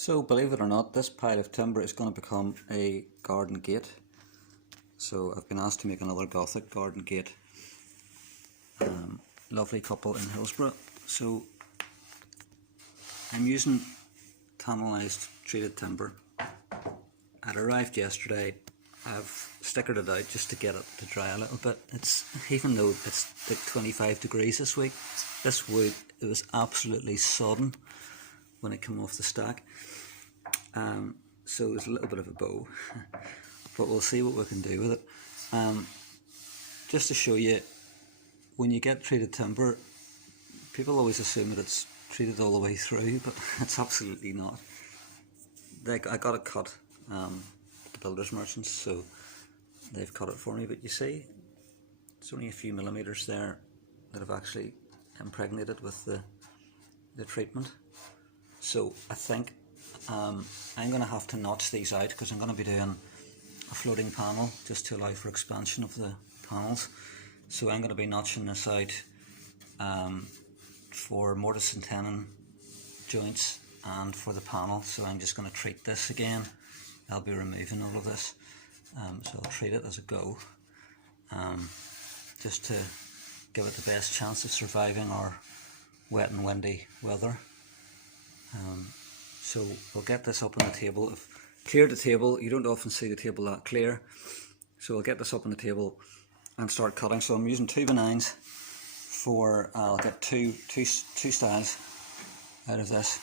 So believe it or not, this pile of timber is going to become a garden gate. So I've been asked to make another Gothic garden gate. Lovely couple in Hillsborough. So I'm using tannalised treated timber. It arrived yesterday. I've stickered it out just to get it to dry a little bit. It's, even though it's like 25 degrees this week, this wood, it was absolutely sodden when it came off the stack. So it's a little bit of a bow, but we'll see what we can do with it. Just to show you, when you get treated timber, people always assume that it's treated all the way through, but it's absolutely not. I got it cut, the builders merchants, so they've cut it for me, but you see, it's only a few millimetres there that I've actually impregnated with the treatment. So I think I'm going to have to notch these out because I'm going to be doing a floating panel just to allow for expansion of the panels. So I'm going to be notching this out for mortise and tenon joints and for the panel. So I'm just going to treat this again. I'll be removing all of this, so I'll treat it as a go, just to give it the best chance of surviving our wet and windy weather. So we'll get this up on the table. I've cleared the table. You don't often see the table that clear, so I'll get this up on the table and start cutting. So I'm using 2x9s for, I'll get two styles out of this,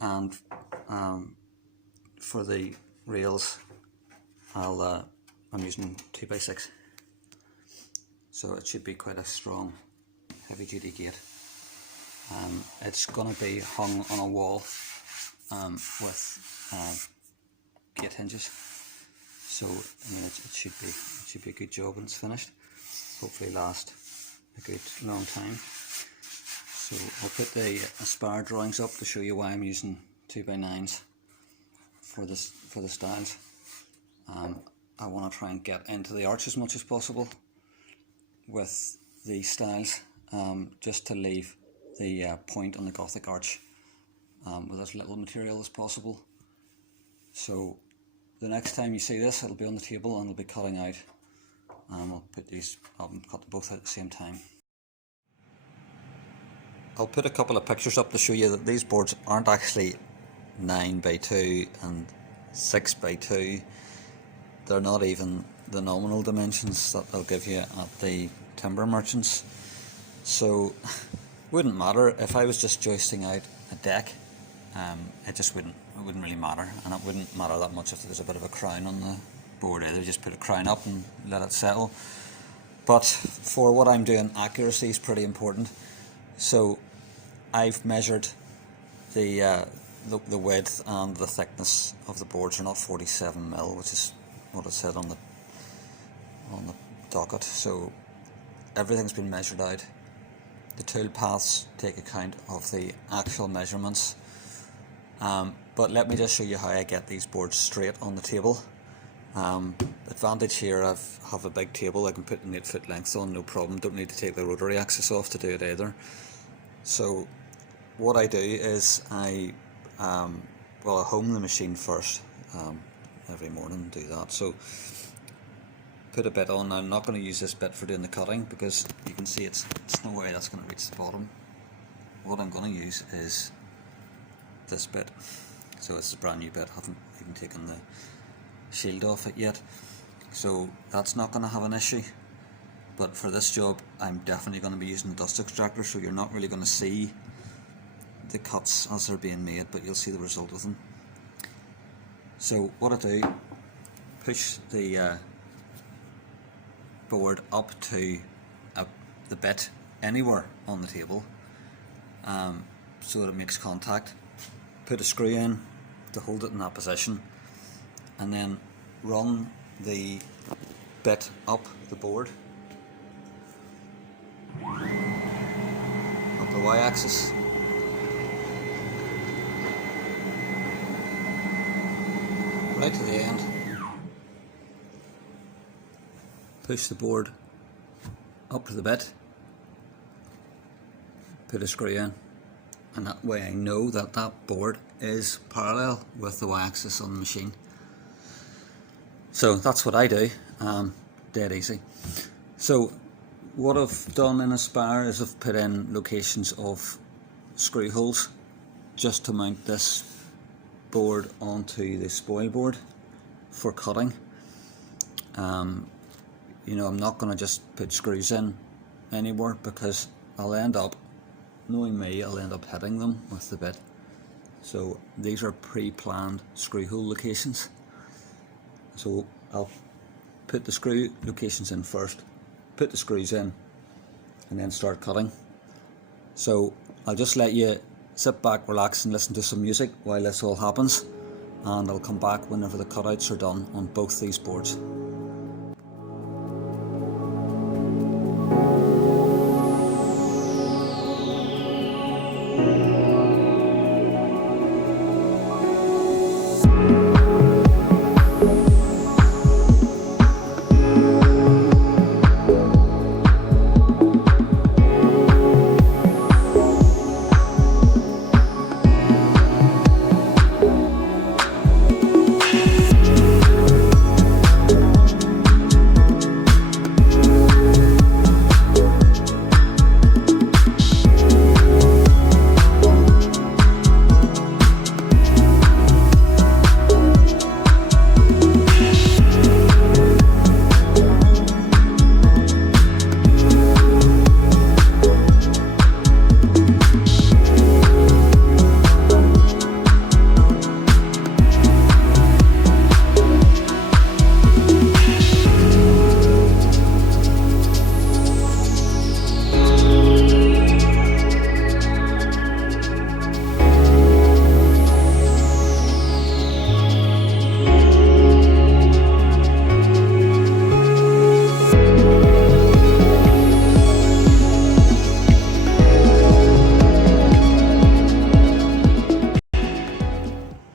and for the rails I'm using 2x6, so it should be quite a strong heavy duty gate. It's going to be hung on a wall with gate hinges, so I mean, it should be a good job when it's finished. Hopefully last a good long time. So I'll put the spar drawings up to show you why I'm using 2x9s for the styles. I want to try and get into the arch as much as possible with the styles, just to leave the point on the Gothic arch with as little material as possible. So the next time you see this, it'll be on the table and I'll be cutting out. I'll cut them both out at the same time. I'll put a couple of pictures up to show you that these boards aren't actually 9x2 and 6x2. They're not even the nominal dimensions that they'll give you at the timber merchants. So wouldn't matter if I was just joisting out a deck. It wouldn't really matter, and it wouldn't matter that much if there was a bit of a crown on the board either. Just put a crown up and let it settle. But for what I'm doing, accuracy is pretty important. So I've measured the width and the thickness of the boards are not 47mm, which is what it said on the docket. So everything's been measured out. The tool paths take account of the actual measurements. But let me just show you how I get these boards straight on the table. Advantage here, I have a big table I can put an 8-foot length on, no problem. Don't need to take the rotary axis off to do it either. So what I do is I home the machine first every morning and do that. So put a bit on. I'm not going to use this bit for doing the cutting because you can see it's no way that's going to reach the bottom. What I'm going to use is this bit. So it's a brand new bit, haven't even taken the shield off it yet, so that's not going to have an issue. But for this job I'm definitely going to be using the dust extractor, so you're not really going to see the cuts as they're being made, but you'll see the result of them. So what I do, push the board up to the bit anywhere on the table, so that it makes contact. Put a screw in to hold it in that position, and then run the bit up the board, up the y-axis, right to the end. Push the board up to the bit, put a screw in, and that way I know that that board is parallel with the y-axis on the machine. So that's what I do, dead easy. So what I've done in Aspire is I've put in locations of screw holes just to mount this board onto the spoil board for cutting. You know, I'm not going to just put screws in anywhere, because I'll end up, knowing me, I'll end up hitting them with the bit. So these are pre-planned screw hole locations. So I'll put the screw locations in first, put the screws in, and then start cutting. So I'll just let you sit back, relax and listen to some music while this all happens, and I'll come back whenever the cutouts are done on both these boards.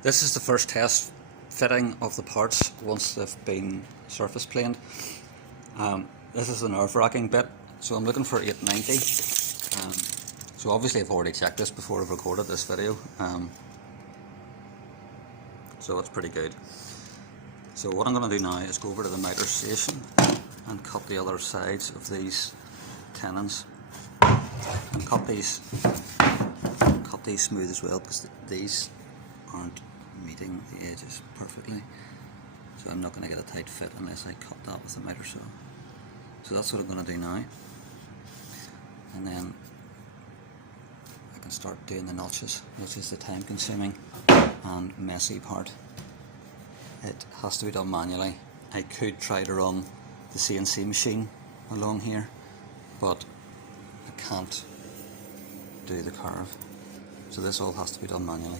This is the first test fitting of the parts once they've been surface planed. This is the nerve-wracking bit, so I'm looking for 890. So obviously I've already checked this before I've recorded this video, so it's pretty good. So what I'm going to do now is go over to the miter station and cut the other sides of these tenons, and cut these smooth as well, because these aren't meeting the edges perfectly, so I'm not going to get a tight fit unless I cut that with a miter saw. So that's what I'm going to do now, and then I can start doing the notches, which is the time consuming and messy part. It has to be done manually. I could try to run the CNC machine along here, but I can't do the curve, so this all has to be done manually.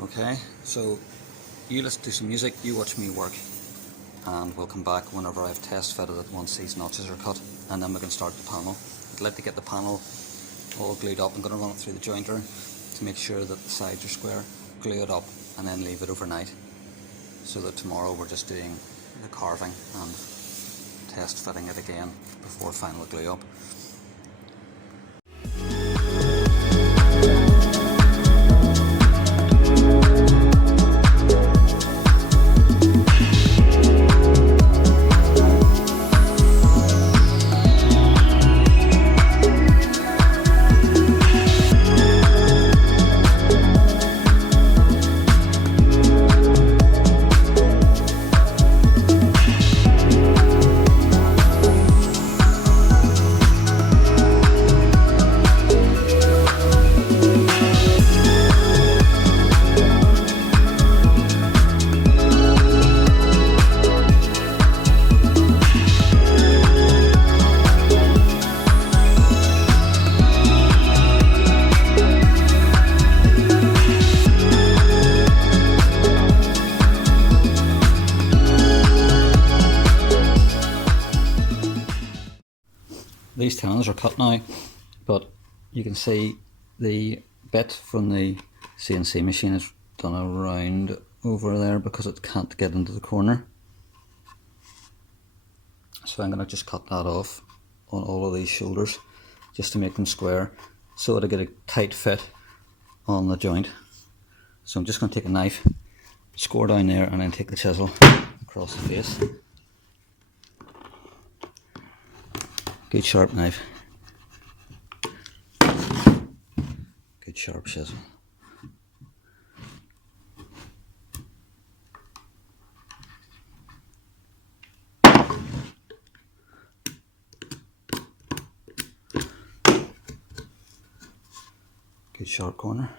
Okay, so you listen to some music, you watch me work, and we'll come back whenever I've test fitted it once these notches are cut, and then we can start the panel. I'd like to get the panel all glued up. I'm going to run it through the jointer to make sure that the sides are square, glue it up, and then leave it overnight, so that tomorrow we're just doing the carving and test fitting it again before final glue up. These tenons are cut now, but you can see the bit from the CNC machine is done around over there because it can't get into the corner. So I'm going to just cut that off on all of these shoulders just to make them square, so it'll get a tight fit on the joint. So I'm just going to take a knife, score down there, and then take the chisel across the face. Good sharp knife. Good sharp chisel. Good sharp corner.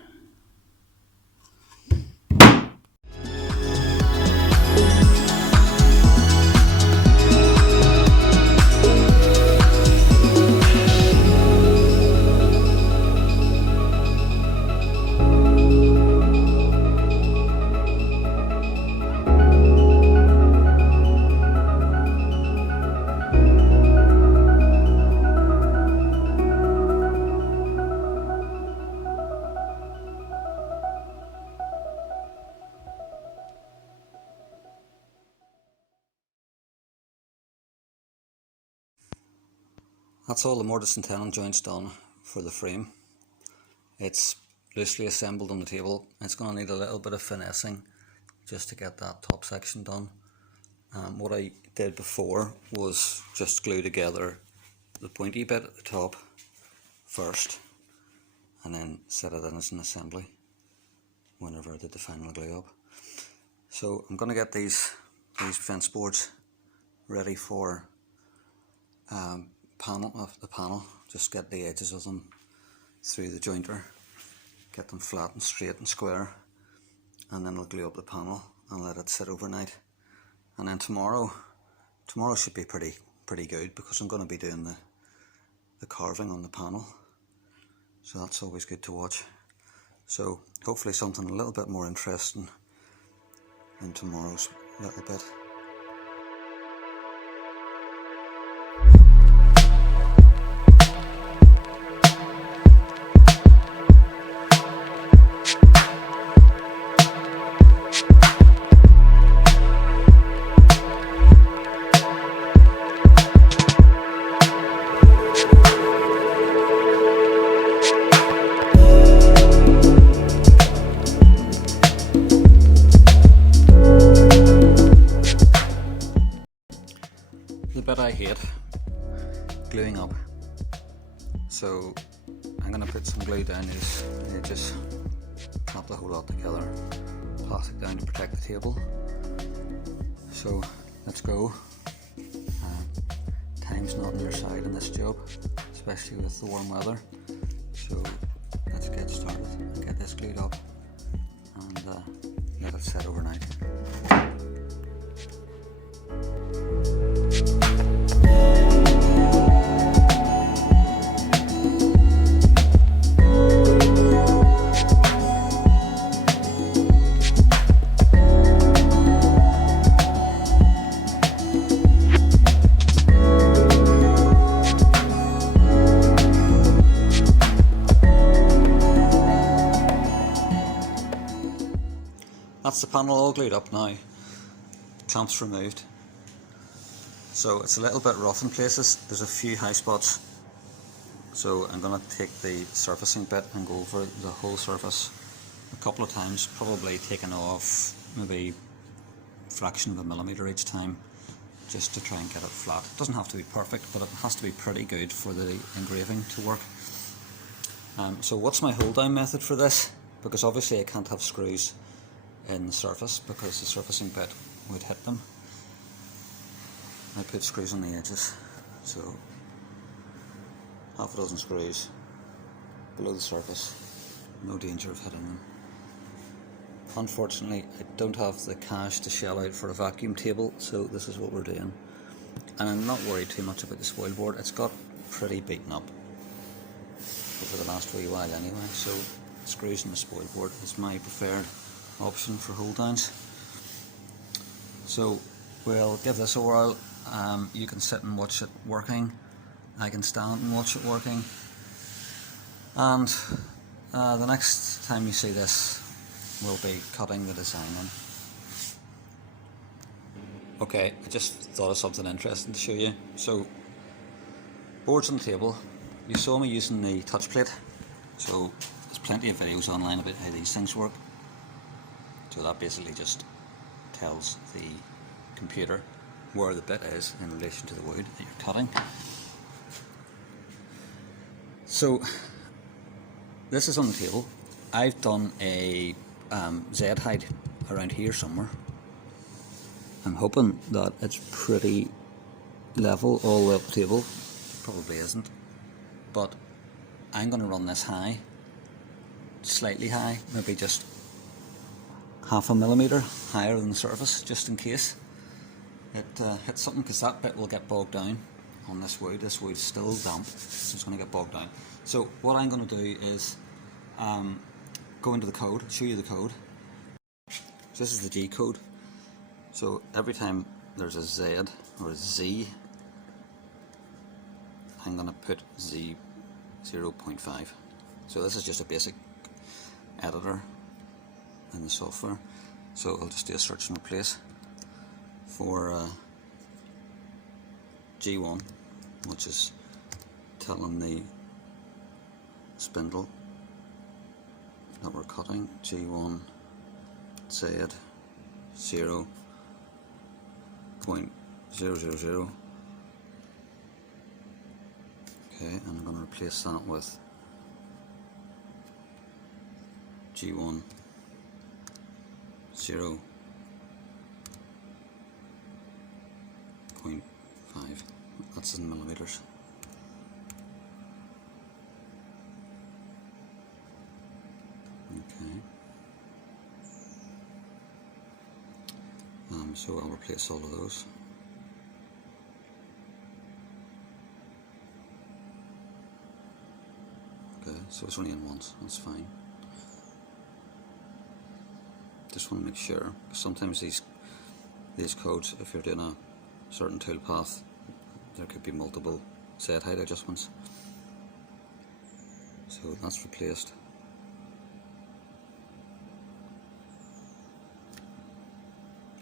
That's all the mortise and tenon joints done for the frame. It's loosely assembled on the table. It's going to need a little bit of finessing just to get that top section done. What I did before was just glue together the pointy bit at the top first and then set it in as an assembly whenever I did the final glue up. So I'm going to get these fence boards ready for the panel. Just get the edges of them through the jointer, get them flat and straight and square, and then I'll glue up the panel and let it sit overnight. And then tomorrow should be pretty good, because I'm going to be doing the carving on the panel, so that's always good to watch. So hopefully something a little bit more interesting in tomorrow's little bit. The bit I hate, gluing up. So I'm going to put some glue down these edges, not the whole lot together, plastic down to protect the table. So let's go. Time's not on your side in this job, especially with the warm weather. So let's get started and get this glued up and let it set overnight. That's the panel all glued up now, clamps removed. So it's a little bit rough in places, there's a few high spots. So I'm going to take the surfacing bit and go over the whole surface a couple of times, probably taking off maybe a fraction of a millimetre each time, just to try and get it flat. It doesn't have to be perfect, but it has to be pretty good for the engraving to work. So what's my hold down method for this? Because obviously I can't have screws in the surface because the surfacing bit would hit them. I put screws on the edges, so half a dozen screws below the surface, no danger of hitting them. Unfortunately, I don't have the cash to shell out for a vacuum table, so this is what we're doing. And I'm not worried too much about the spoil board. It's got pretty beaten up over the last wee while anyway, so screws in the spoil board is my preferred option for hold downs. So we'll give this a whirl. You can sit and watch it working, I can stand and watch it working, and the next time you see this we'll be cutting the design in. Okay, I just thought of something interesting to show you. So boards on the table, you saw me using the touch plate So there's plenty of videos online about how these things work. So that basically just tells the computer where the bit is in relation to the wood that you're cutting. So this is on the table. I've done a Z height around here somewhere. I'm hoping that it's pretty level all the way up the table. Probably isn't, but I'm going to run this high, slightly high, maybe just half a millimetre higher than the surface, just in case it hits something, because that bit will get bogged down on this wood. This wood's still damp, so it's going to get bogged down. So what I'm going to do is go into the code, show you the code. So this is the G code. So every time there's a Z or a Z, I'm going to put Z 0.5. So this is just a basic editor in the software. So I'll just do a search and replace for G1, which is telling the spindle that we're cutting. G1 Z 0.000. Okay, and I'm going to replace that with G1 0.5. That's in millimeters. Okay. So I'll replace all of those. Okay, so it's only in once, that's fine. Just want to make sure, sometimes these codes, if you're doing a certain tool path, there could be multiple Z height adjustments. So that's replaced.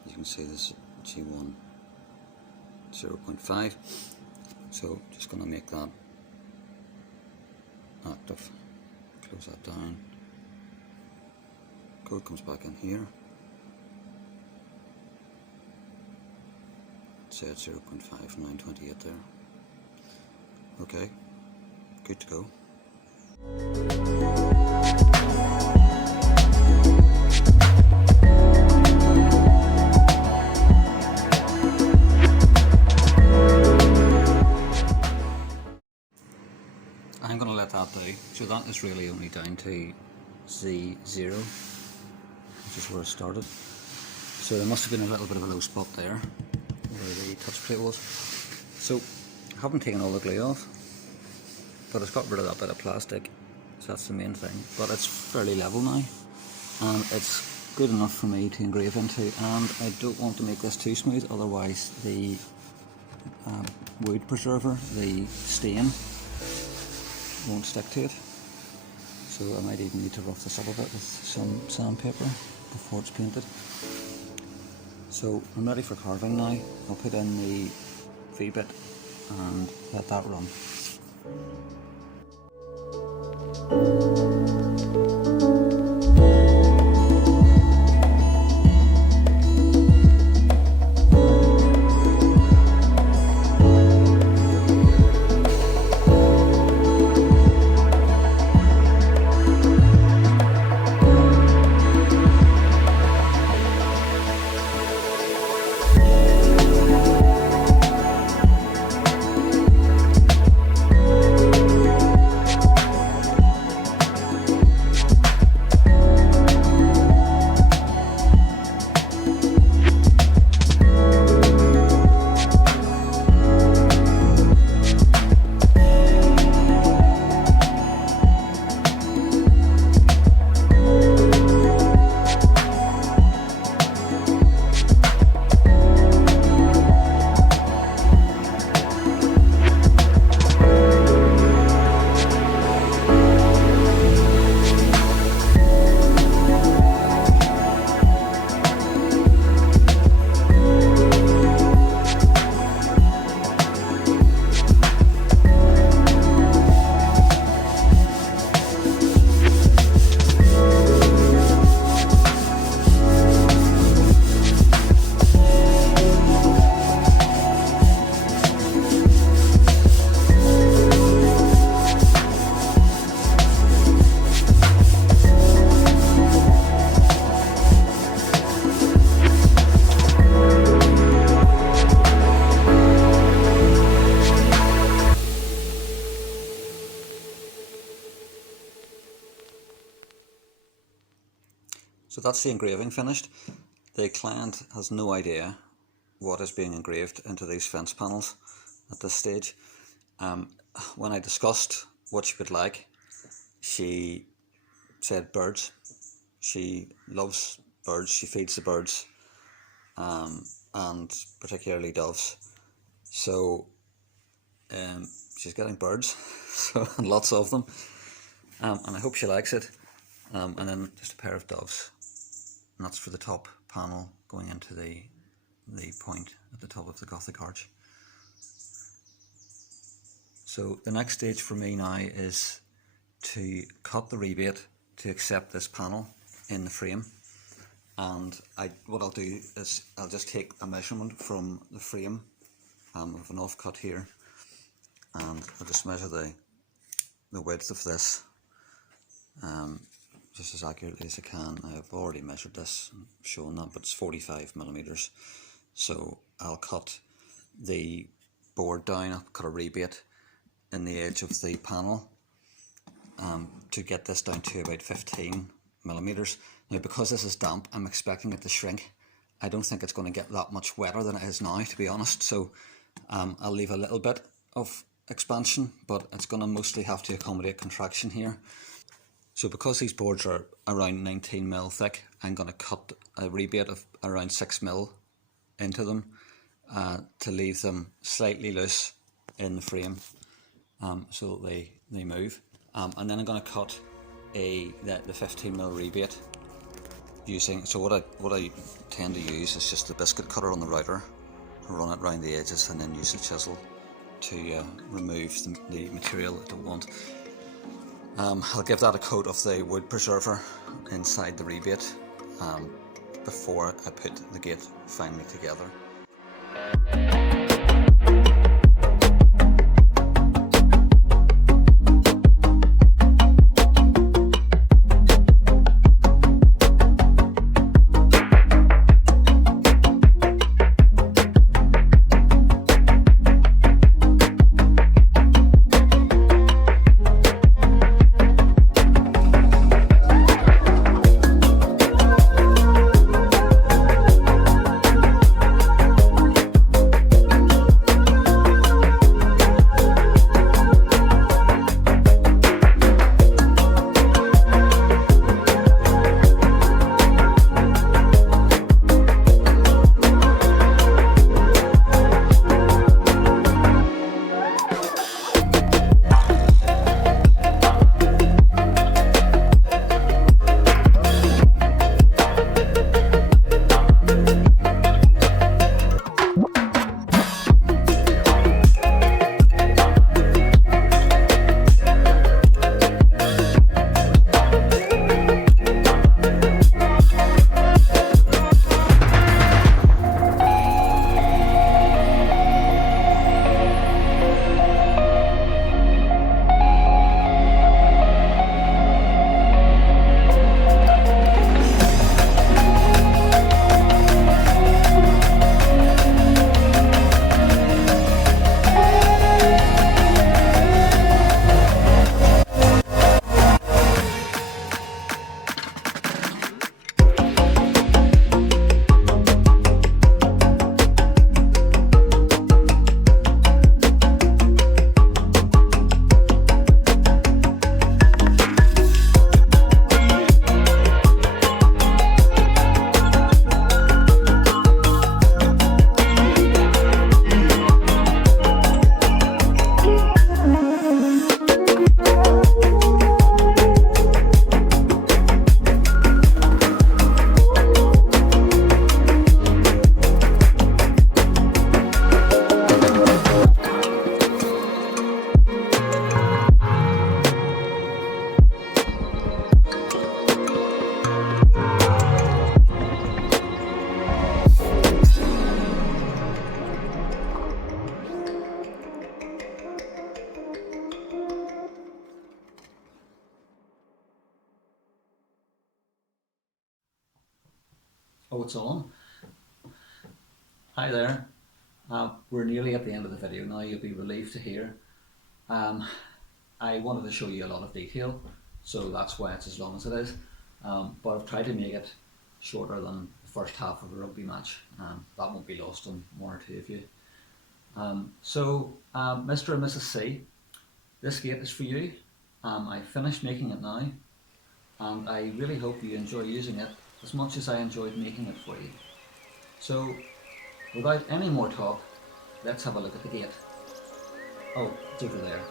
You can see this G1 0.5. So just going to make that active. Close that down. Code comes back in here. Say it's 0.5, 928 there. Okay, good to go. I'm going to let that do. So that is really only down to Z0, which is where it started. So there must have been a little bit of a low spot there where the touch plate was. So I haven't taken all the glue off, but it's got rid of that bit of plastic, so that's the main thing. But it's fairly level now, and it's good enough for me to engrave into, and I don't want to make this too smooth, otherwise the wood preserver, the stain, won't stick to it. So I might even need to rough this up a bit with some sandpaper before it's painted. So I'm ready for carving now. I'll put in the V-bit and let that run. So that's the engraving finished. The client has no idea what is being engraved into these fence panels at this stage. When I discussed what she would like, she said birds. She loves birds, she feeds the birds, and particularly doves. So she's getting birds, so lots of them, and I hope she likes it. And then just a pair of doves, and that's for the top panel going into the point at the top of the Gothic arch. So the next stage for me now is to cut the rebate to accept this panel in the frame, and what I'll do is I'll just take a measurement from the frame of an offcut here, and I'll just measure the width of this just as accurately as I can. I've already measured this and shown that, but it's 45 millimeters. So I'll cut the board down, I'll cut a rebate in the edge of the panel to get this down to about 15 millimeters. Now, because this is damp, I'm expecting it to shrink. I don't think it's going to get that much wetter than it is now, to be honest. So I'll leave a little bit of expansion, but it's going to mostly have to accommodate contraction here. So because these boards are around 19 mil thick, I'm going to cut a rebate of around 6 mil into them to leave them slightly loose in the frame so that they move. And then I'm going to cut the 15 mil rebate using, so what I tend to use is just the biscuit cutter on the router, run it around the edges, and then use the chisel to remove the material I don't want. I'll give that a coat of the wood preserver inside the rebate before I put the gate finally together. Oh, it's on. Hi there. We're nearly at the end of the video now. You'll be relieved to hear. I wanted to show you a lot of detail, so that's why it's as long as it is. But I've tried to make it shorter than the first half of a rugby match. That won't be lost on one or two of you. Mr. and Mrs. C, this gate is for you. I finished making it now, and I really hope you enjoy using it as much as I enjoyed making it for you. So, without any more talk, let's have a look at the gate. Oh, it's over there.